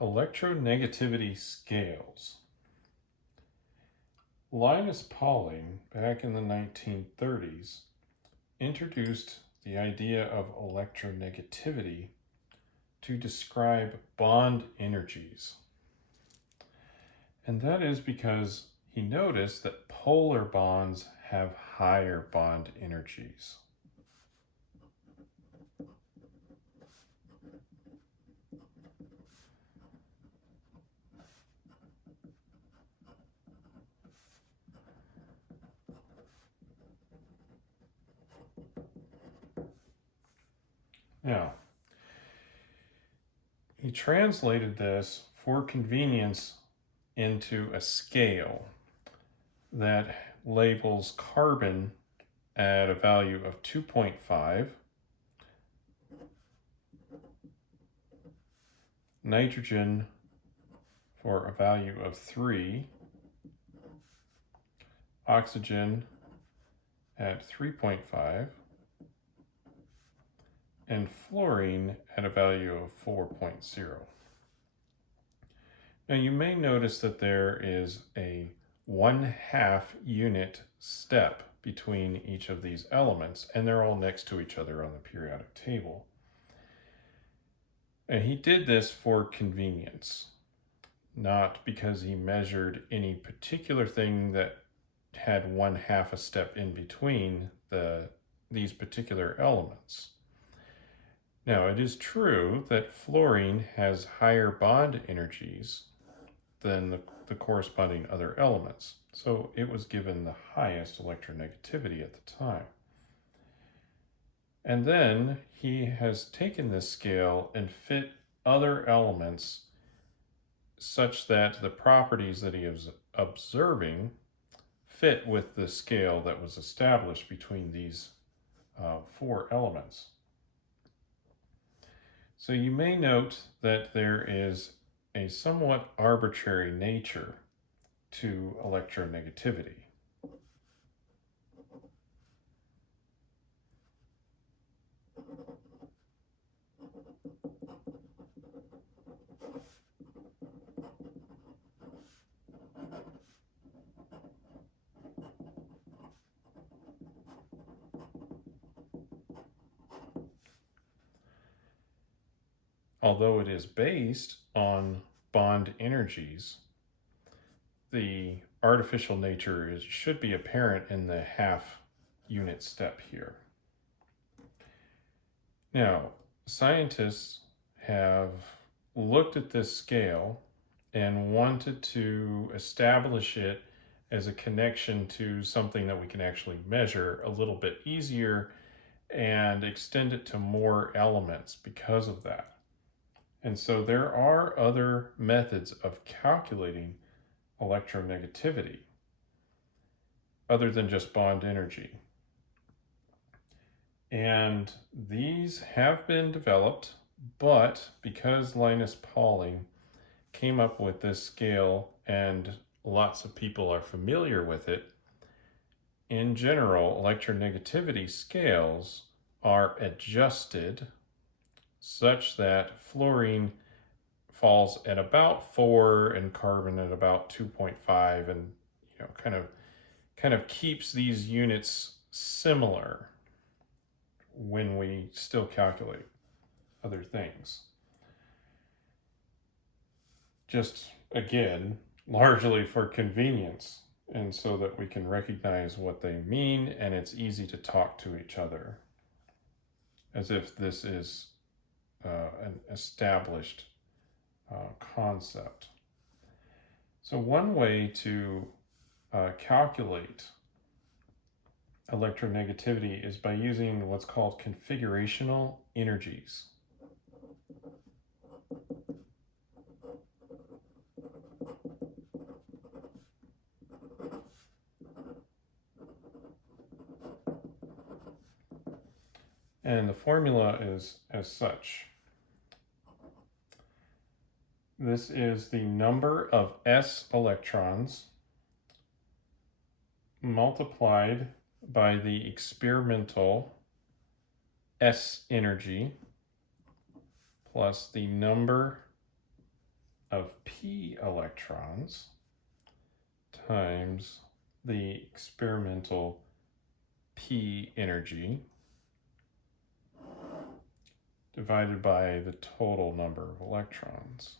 Electronegativity scales. Linus Pauling, back in the 1930s, introduced the idea of electronegativity to describe bond energies. And that is because he noticed that polar bonds have higher bond energies. Now, he translated this for convenience into a scale that labels carbon at a value of 2.5, nitrogen for a value of 3, oxygen at 3.5, and fluorine at a value of 4.0. Now you may notice that there is a 1/2 unit step between each of these elements, and they're all next to each other on the periodic table. And he did this for convenience, not because he measured any particular thing that had 1/2 a step in between these particular elements. Now, it is true that fluorine has higher bond energies than the corresponding other elements, so it was given the highest electronegativity at the time. And then he has taken this scale and fit other elements such that the properties that he is observing fit with the scale that was established between these 4 elements. So you may note that there is a somewhat arbitrary nature to electronegativity. Although it is based on bond energies, the artificial nature should be apparent in the 1/2 unit step here. Now, scientists have looked at this scale and wanted to establish it as a connection to something that we can actually measure a little bit easier and extend it to more elements because of that. And so there are other methods of calculating electronegativity other than just bond energy. And these have been developed, but because Linus Pauling came up with this scale and lots of people are familiar with it, in general, electronegativity scales are adjusted such that fluorine falls at about 4 and carbon at about 2.5, and kind of keeps these units similar when we still calculate other things. Just again, largely for convenience, and so that we can recognize what they mean and it's easy to talk to each other as if this is an established concept. So one way to calculate electronegativity is by using what's called configurational energies. And the formula is as such. This is the number of s electrons multiplied by the experimental s energy plus the number of p electrons times the experimental p energy divided by the total number of electrons.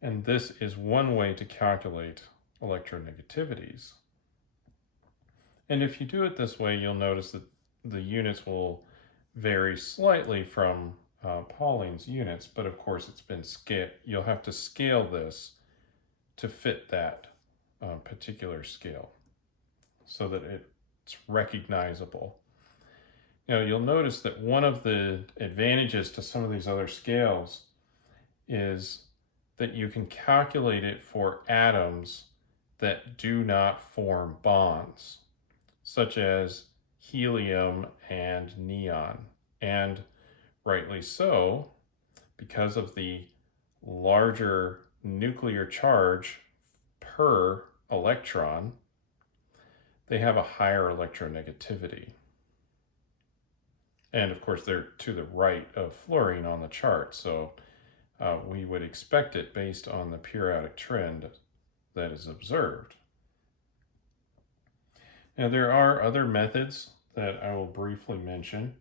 And this is one way to calculate electronegativities. And if you do it this way, you'll notice that the units will vary slightly from Pauline's units, but of course it's been scaled. You'll have to scale this to fit that particular scale so that it's recognizable. Now you'll notice that one of the advantages to some of these other scales is that you can calculate it for atoms that do not form bonds, such as helium and neon. And rightly so, because of the larger nuclear charge per electron, they have a higher electronegativity. And of course, they're to the right of fluorine on the chart, so we would expect it based on the periodic trend that is observed. Now, there are other methods that I will briefly mention.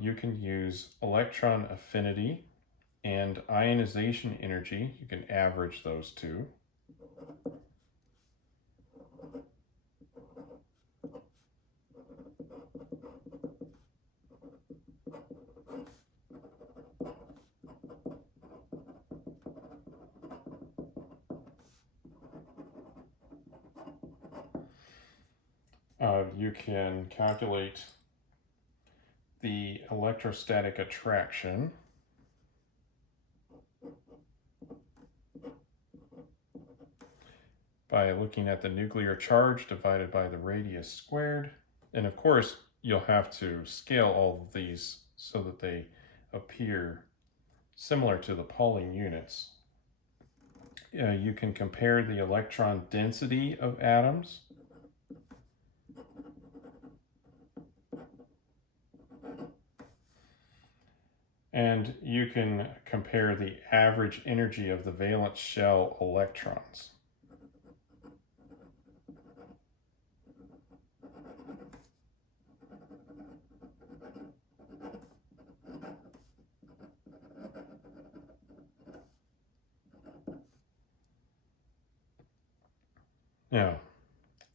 You can use electron affinity and ionization energy. You can average those two. You can calculate the electrostatic attraction by looking at the nuclear charge divided by the radius squared. And of course, you'll have to scale all of these so that they appear similar to the Pauling units. You can compare the electron density of atoms. And you can compare the average energy of the valence shell electrons. Now,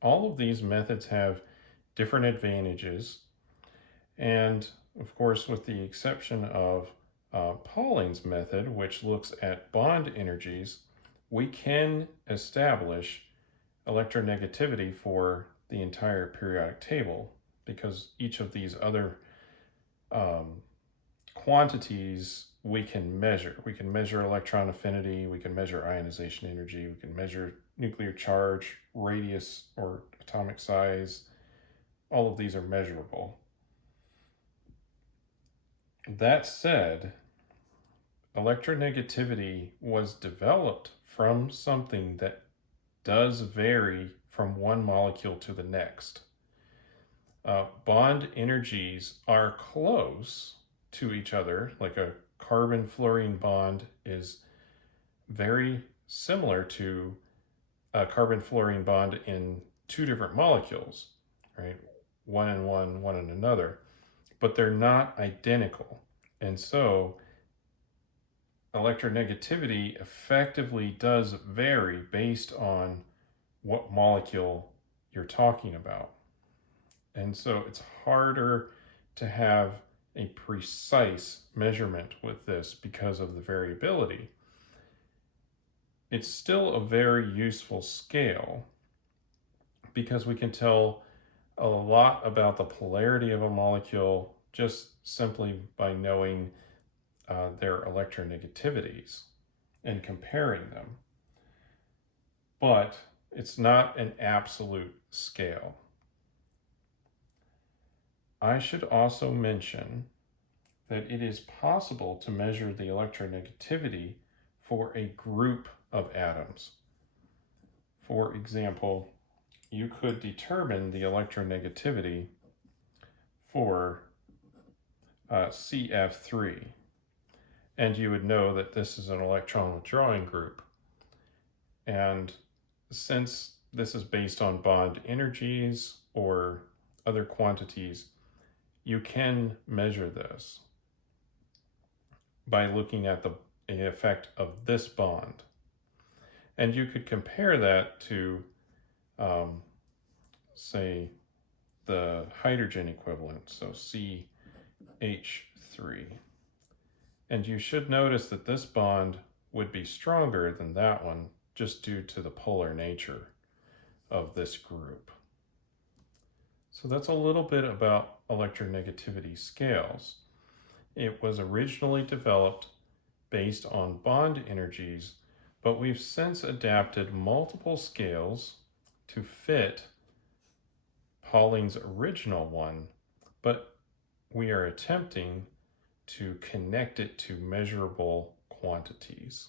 all of these methods have different advantages, and of course, with the exception of Pauling's method, which looks at bond energies, we can establish electronegativity for the entire periodic table because each of these other quantities we can measure. We can measure electron affinity, we can measure ionization energy, we can measure nuclear charge, radius or atomic size. All of these are measurable. That said, electronegativity was developed from something that does vary from one molecule to the next. Bond energies are close to each other, like a carbon-fluorine bond is very similar to a carbon-fluorine bond in two different molecules, right? One in one, one in another, but they're not identical. And so electronegativity effectively does vary based on what molecule you're talking about. And so it's harder to have a precise measurement with this because of the variability. It's still a very useful scale because we can tell a lot about the polarity of a molecule just simply by knowing their electronegativities and comparing them. But it's not an absolute scale. I should also mention that it is possible to measure the electronegativity for a group of atoms. For example, you could determine the electronegativity for CF3. and you would know that this is an electron withdrawing group. And since this is based on bond energies or other quantities, you can measure this by looking at the effect of this bond. And you could compare that to, say, the hydrogen equivalent, so CH3. And you should notice that this bond would be stronger than that one just due to the polar nature of this group. So that's a little bit about electronegativity scales. It was originally developed based on bond energies, but we've since adapted multiple scales to fit Pauling's original one, but we are attempting to connect it to measurable quantities.